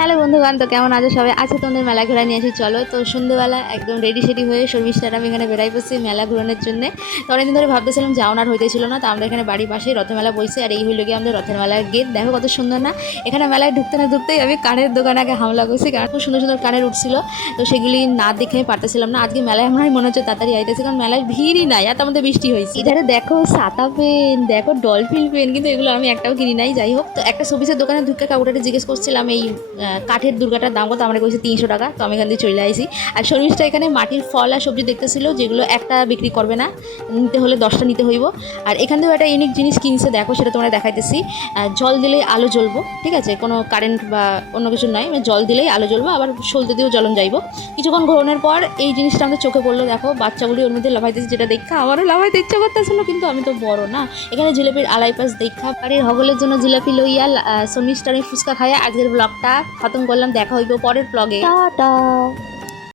Hello বন্ধুগণ, তো কেমন আছো সবাই? আজকে তোমাদের মেলা ঘোরা নিয়ে আসি। চলো, তো সন্ধ্যেবেলা একদম রেডি সেডি হয়ে শর্মিষ্ঠার আমি এখানে বেড়াই পড়ছি মেলা ঘোরানোর জন্য। তো অনেকদিন ধরে ভাবতেছিলাম যাওয়ার হইতেছিল না, তো আমরা এখানে বাড়ির পাশেই রথের মেলা বইছে, আর এই হইল গিয়ে আমাদের রথের মেলার গেট। দেখো কত সুন্দর না। এখানে মেলায় ঢুকতে না ঢুকতেই আমি কানের দোকানে আগে হামলা করছি, কারণ খুব সুন্দর সুন্দর কানের উঠছিল। তো সেগুলি না দেখে আমি পারতেছিলাম না। আজকে মেলায় আমার মনে হচ্ছে তাড়াতাড়ি আইতেছে, কারণ মেলায় ভিড়ই নাই, আর তার মধ্যে বৃষ্টি হয়েছে। এখানে দেখো ছাতা পেন, দেখো ডলফিন পেন, কিন্তু এগুলো আমি একটাও কিনি নাই। যাই হোক, তো একটা সবিসের দোকানে ঢুকে কাউটাকে জিজ্ঞেস করছিলাম এই কাঠের দুর্গাটার দাম কত। আমরা কইছি 300 টাকা। তো আমি এখান দিয়ে চলে আসি। আর শর্মিষ্ঠা এখানে মাটির ফল আর সবজি দেখতেছিল, যেগুলো একটা বিক্রি করবে না, নিতে হলে 10টা নিতে হইব। আর এখান থেকেও একটা ইউনিক জিনিস কিনছে, দেখো সেটা তোমরা দেখাইতেছি। জল দিলেই আলো জ্বলবো, ঠিক আছে, কোনো কারেন্ট বা অন্য কিছু নয়, জল দিলেই আলো জ্বলবো, আবার সলতে দিয়েও জ্বলন যাইব। কিছুক্ষণ ঘোরানোর পর এই জিনিসটা আমাদের চোখে পড়লো। দেখো বাচ্চাগুলি ওর মধ্যে লাফাইতেছে, যেটা দেখা আমারও লাফাইতে ইচ্ছা করতেছিল, কিন্তু আমি তো বড় না। এখানে জিলাপির আলাই পাশ দেখা, বাড়ির হগলের জন্য জিলাপি লইয়া শর্মিষ্ঠার ফুচকা খাইয়া আজকের ব্লগটা খতম করলাম। দেখা হইব পরের ব্লগে। টাটা।